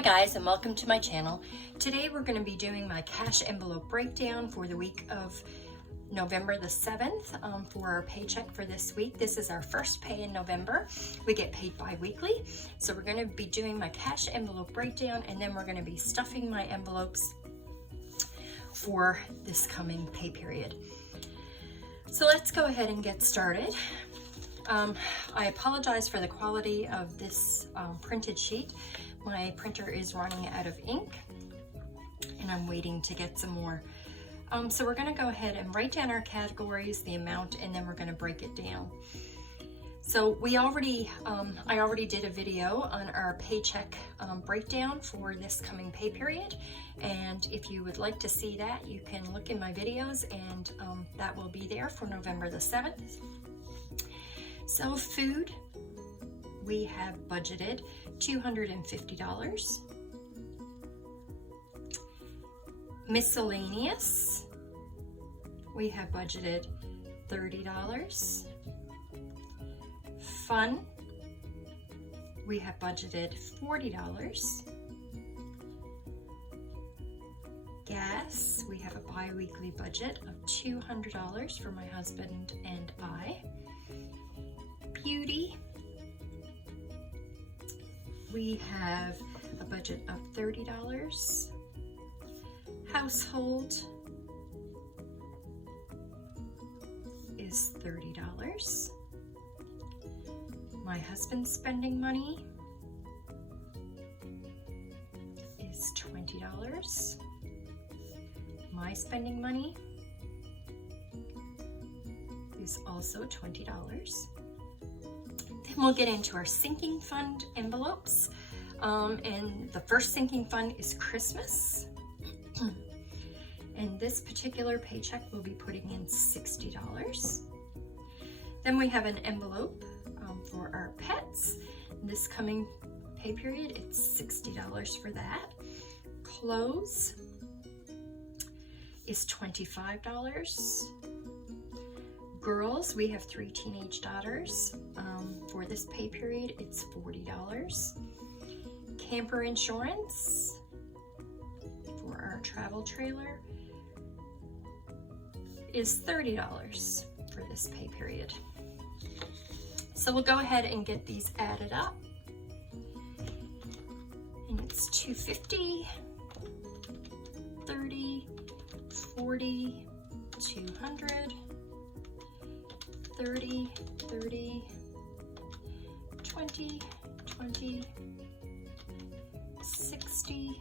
Hi guys, and welcome to my channel. Today we're going to be doing my cash envelope breakdown for the week of November the 7th for our paycheck for this week. This is our first pay in November. We get paid bi-weekly. So we're going to be doing my cash envelope breakdown, and then we're going to be stuffing my envelopes for this coming pay period. So let's go ahead and get started. I apologize for the quality of this printed sheet. My printer is running out of ink and I'm waiting to get some more. So we're going to go ahead and write down our categories, the amount, and then we're going to break it down. So I already did a video on our paycheck breakdown for this coming pay period, and if you would like to see that, you can look in my videos, and that will be there for November the 7th. So food, we have budgeted $250. Miscellaneous, we have budgeted $30. Fun, we have budgeted $40. Gas, we have a bi-weekly budget of $200 for my husband and I. Beauty, we have a budget of $30. Household is $30. My husband's spending money is $20. My spending money is also $20. Then we'll get into our sinking fund envelopes. And the first sinking fund is Christmas. And this particular paycheck will be putting in $60. Then we have an envelope for our pets. This coming pay period, it's $60 for that. Clothes is $25. Girls, we have 3 teenage daughters. For this pay period, it's $40. Camper insurance for our travel trailer is $30 for this pay period. So we'll go ahead and get these added up. And it's $250, $30, $40, $200, $30, $30, $20, $20, $60,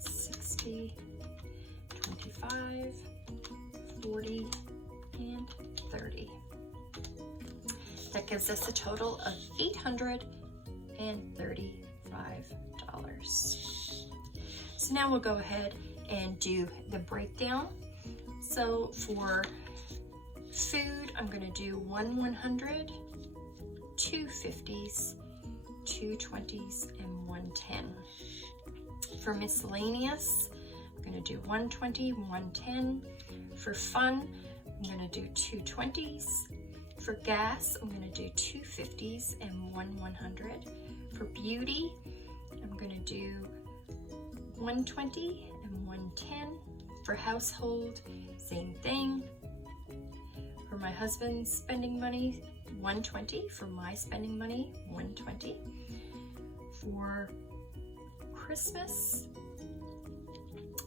$60, $25, $40, and $30. That gives us a total of $835. So now we'll go ahead and do the breakdown. So for food, I'm going to do 1 100, 2 50s, 2 20s, and 1 10. For miscellaneous, I'm going to do 120, 1 10. For fun, I'm going to do 2 20s. For gas, I'm going to do 2 50s and 1 100. For beauty, I'm going to do 120 and 1 10. For household, same thing. For my husband's spending money, 120. For my spending money, 120. For Christmas,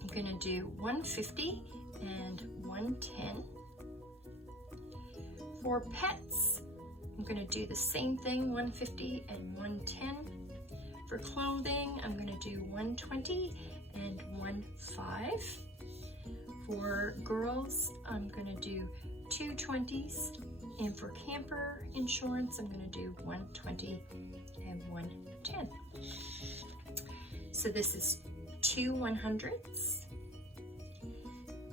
I'm going to do 150 and 110. For pets, I'm going to do the same thing, 150 and 110. For clothing, I'm going to do 120 and 15. For girls, I'm going to do 2 20s. And for camper insurance, I'm going to do 120 and 110. So this is 2 100s,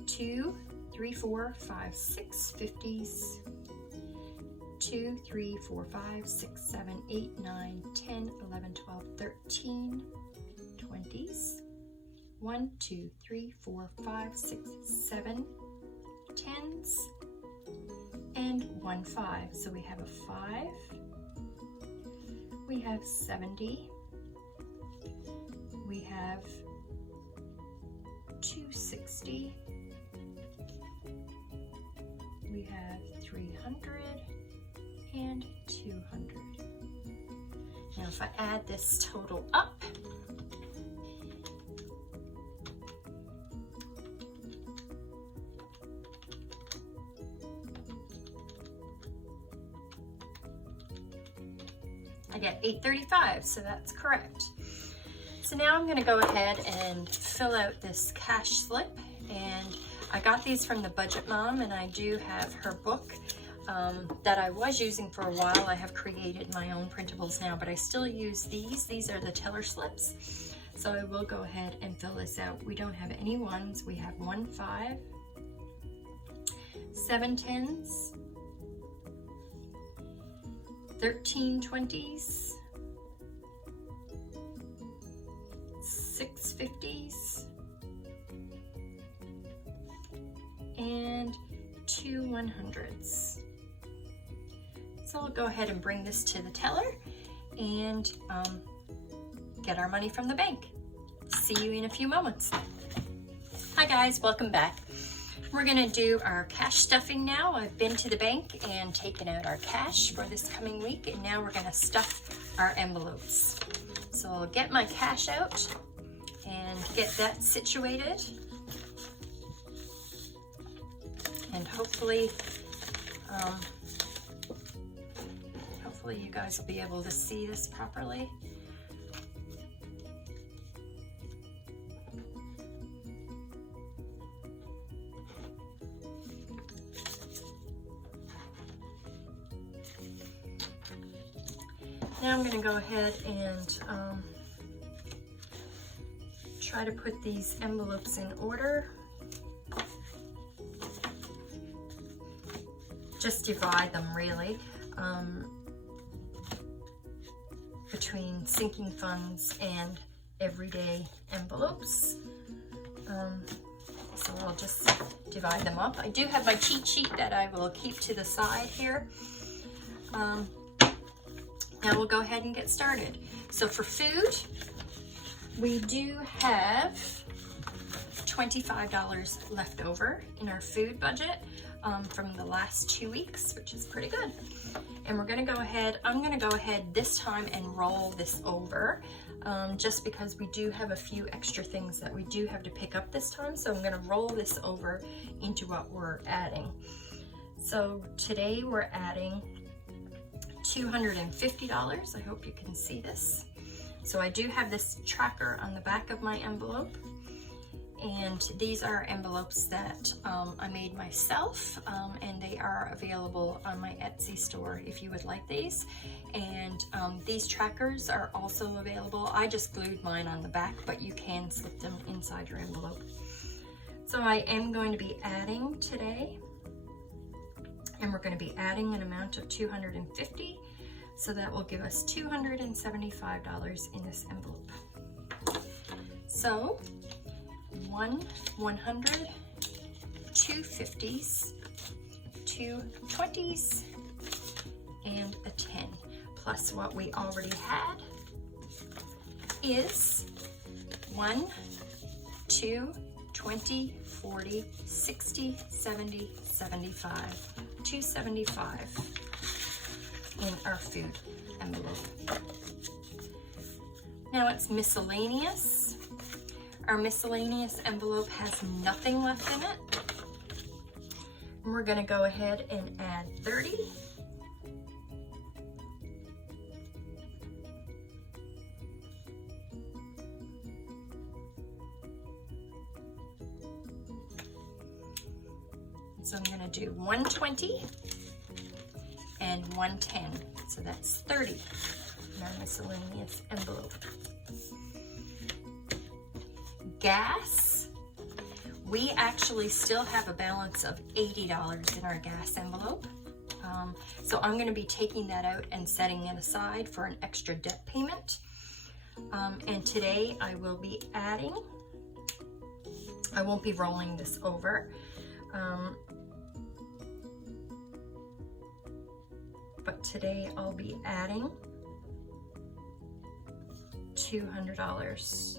2, 3, 4, 5, 6 50s, 2, 3, 4, 5, 6, 7, 8, 9, 10, 11, 12, 13 20s, 1, 2, 3, 4, 5, 6, 7 10s, and 1 5. So we have a 5, we have 70, we have $260, we have $300, and $200. Now if I add this total up, I get $835, so that's correct. So now I'm gonna go ahead and fill out this cash slip, and I got these from the Budget Mom, and I do have her book that I was using for a while. I have created my own printables now, but I still use these. These are the teller slips. So I will go ahead and fill this out. We don't have any ones. We have 1 5, 7 10s, 13 20s, 6 50s, and 2 100s. So I'll go ahead and bring this to the teller and get our money from the bank. See you in a few moments. Hi guys, welcome back. We're gonna do our cash stuffing now. I've been to the bank and taken out our cash for this coming week, and now we're gonna stuff our envelopes. So I'll get my cash out and get that situated. And hopefully you guys will be able to see this properly. Now I'm going to go ahead and try to put these envelopes in order. Just divide them really between sinking funds and everyday envelopes. So I'll just divide them up. I do have my cheat sheet that I will keep to the side here. Now we'll go ahead and get started. So for food, we do have $25 left over in our food budget from the last 2 weeks, which is pretty good. And we're gonna go ahead, I'm gonna go ahead this time and roll this over, just because we do have a few extra things that we do have to pick up this time. So I'm gonna roll this over into what we're adding. So today we're adding $250. I hope you can see this. So I do have this tracker on the back of my envelope, and these are envelopes that I made myself, and they are available on my Etsy store if you would like these. And these trackers are also available. I just glued mine on the back, but you can slip them inside your envelope. So I am going to be adding today, and we're going to be adding an amount of $250. So that will give us $275 in this envelope. So 1 100, 2 50s, 2 20s, and a 10, plus what we already had is 1, 2, 20, 40, 60, 70, 75, 275 in our food envelope. Now it's miscellaneous. Our miscellaneous envelope has nothing left in it. And we're gonna go ahead and add 30. So I'm gonna do 120 and 110. So that's 30 in our miscellaneous envelope. Gas, we actually still have a balance of $80 in our gas envelope. So I'm going to be taking that out and setting it aside for an extra debt payment. And today I will be adding, I won't be rolling this over. But today I'll be adding $200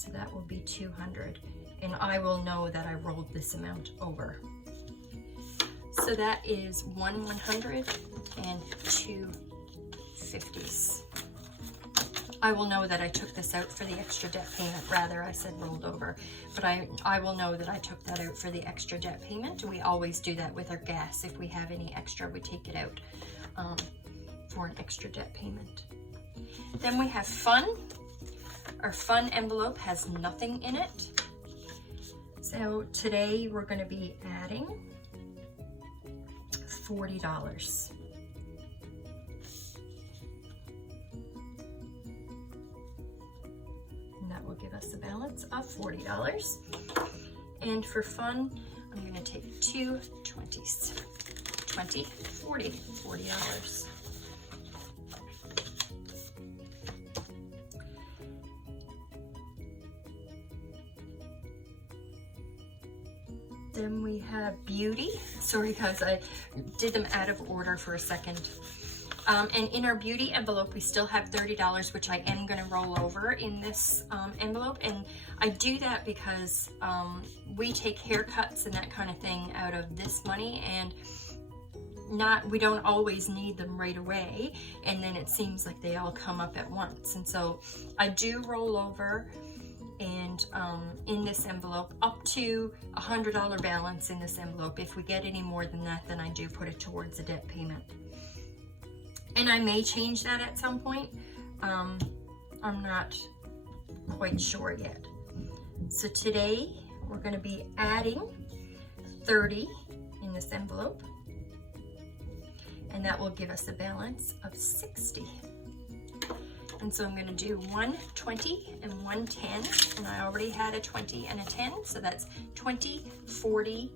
So that will be 200. And I will know that I rolled this amount over. So that is 1 100 and 2 50s. I will know that I took this out for the extra debt payment. Rather, I said rolled over. But I will know that I took that out for the extra debt payment. We always do that with our gas. If we have any extra, we take it out for an extra debt payment. Then we have fun. Our fun envelope has nothing in it. So today we're going to be adding $40. And that will give us a balance of $40. And for fun, I'm going to take 2 20s. 20, 40, $40. Then we have beauty. Sorry guys, I did them out of order for a second. And in our beauty envelope, we still have $30, which I am going to roll over in this envelope. And I do that because we take haircuts and that kind of thing out of this money, and we don't always need them right away. And then it seems like they all come up at once. And so I do roll over, and in this envelope, up to a $100 balance in this envelope. If we get any more than that, then I do put it towards a debt payment. And I may change that at some point. I'm not quite sure yet. So today we're going to be adding 30 in this envelope, and that will give us a balance of 60. And so I'm going to do 120 and 110, and I already had a 20 and a 10, so that's 20, 40,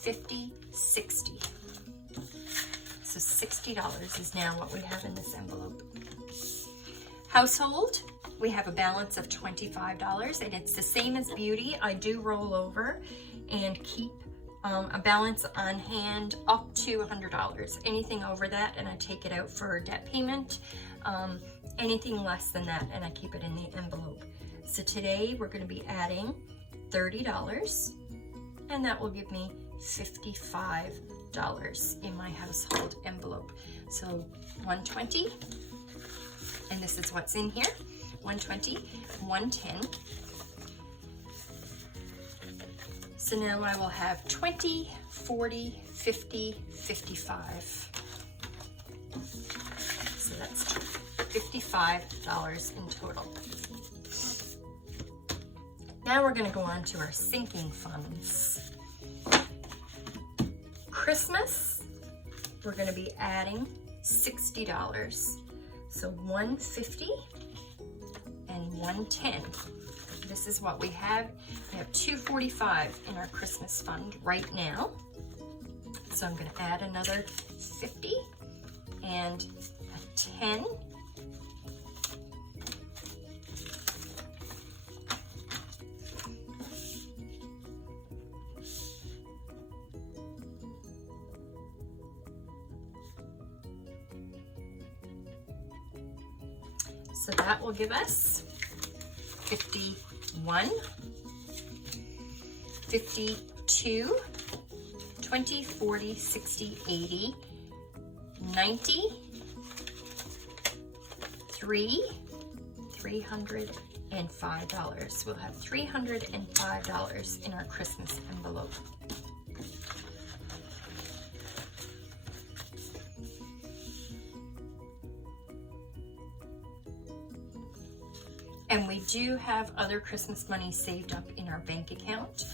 50, 60. So $60 is now what we have in this envelope. Household, we have a balance of $25, and it's the same as beauty. I do roll over and keep a balance on hand up to $100. Anything over that, and I take it out for debt payment. Anything less than that, and I keep it in the envelope. So today we're going to be adding $30, and that will give me $55 in my household envelope. So 120, and this is what's in here, 120, 110. So now I will have 20, 40, 50, 55. So that's $55 in total. Now we're going to go on to our sinking funds. Christmas, we're going to be adding $60. So 150 and 110. This is what we have. We have $245 in our Christmas fund right now. So I'm going to add another 50 and a 10. So that will give us 51, 52, 20, 40, 60, 80, 90, 305. We'll have $305 in our Christmas envelope. And we do have other Christmas money saved up in our bank account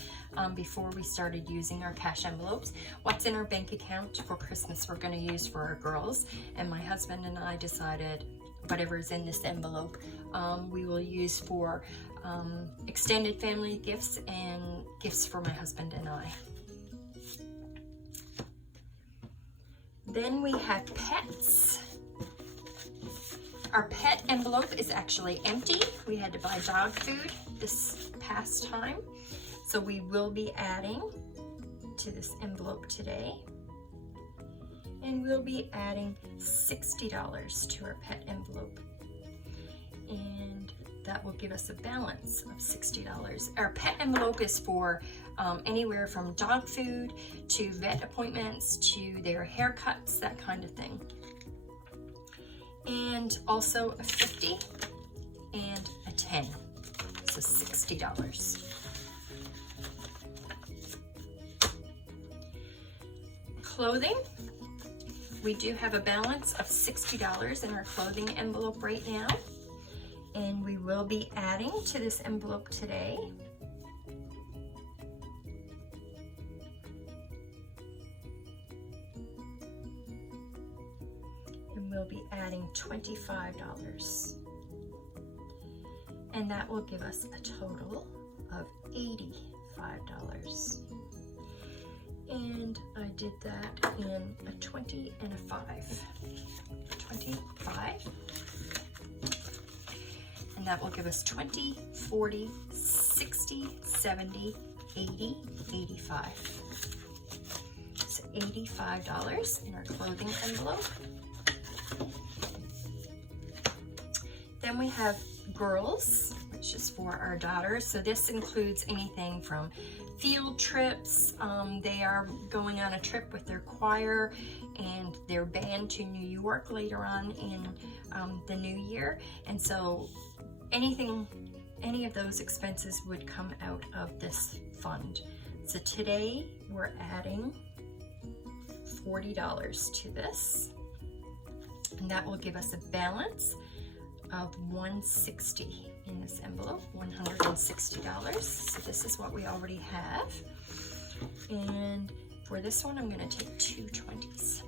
before we started using our cash envelopes. What's in our bank account for Christmas we're going to use for our girls, and my husband and I decided whatever's in this envelope we will use for extended family gifts and gifts for my husband and I. Then we have pets. Our pet envelope is actually empty. We had to buy dog food this past time. So we will be adding to this envelope today. And we'll be adding $60 to our pet envelope. And that will give us a balance of $60. Our pet envelope is for anywhere from dog food to vet appointments to their haircuts, that kind of thing. And also a 50 and a 10, so $60. Clothing, we do have a balance of $60 in our clothing envelope right now. And we will be adding to this envelope today. And we'll be adding $25. And that will give us a total of $85. And I did that in a 20 and a 5. 25. And that will give us 20, 40, 60, 70, 80, 85. So $85 in our clothing envelope. Then we have girls, which is for our daughters. So this includes anything from field trips. They are going on a trip with their choir and their band to New York later on in the new year. And so any of those expenses would come out of this fund. So today we're adding $40 to this, and that will give us a balance of $160 in this envelope, $160. So this is what we already have. And for this one, I'm going to take 2 20s.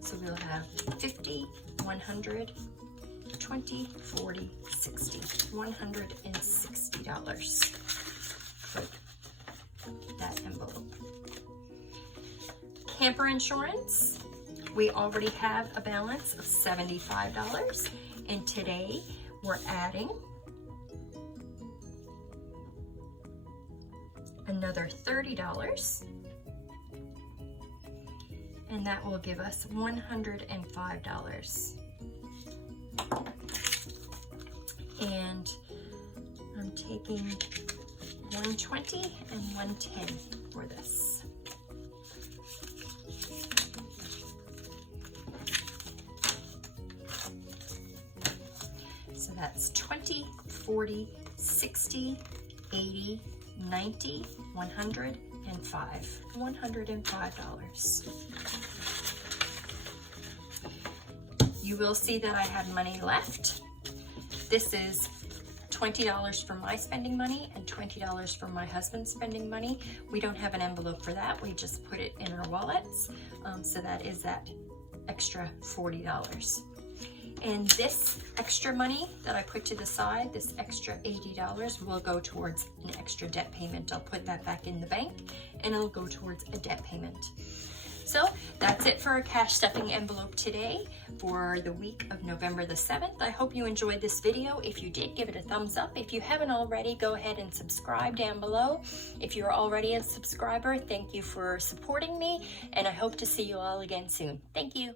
So we'll have 50, 100, 20, 40, 60, $160 for that envelope. Camper insurance, we already have a balance of $75, and today we're adding another $30, and that will give us $105. And I'm taking 120 and 110 for this. So that's 20, 40, 60, 80, 90, 105. $105. You will see that I have money left. This is $20 for my spending money and $20 for my husband's spending money. We don't have an envelope for that. We just put it in our wallets. So that is that extra $40. And this extra money that I put to the side, this extra $80, will go towards an extra debt payment. I'll put that back in the bank and it'll go towards a debt payment. So that's it for our cash stuffing envelope today for the week of November the 7th. I hope you enjoyed this video. If you did, give it a thumbs up. If you haven't already, go ahead and subscribe down below. If you're already a subscriber, thank you for supporting me, and I hope to see you all again soon. Thank you.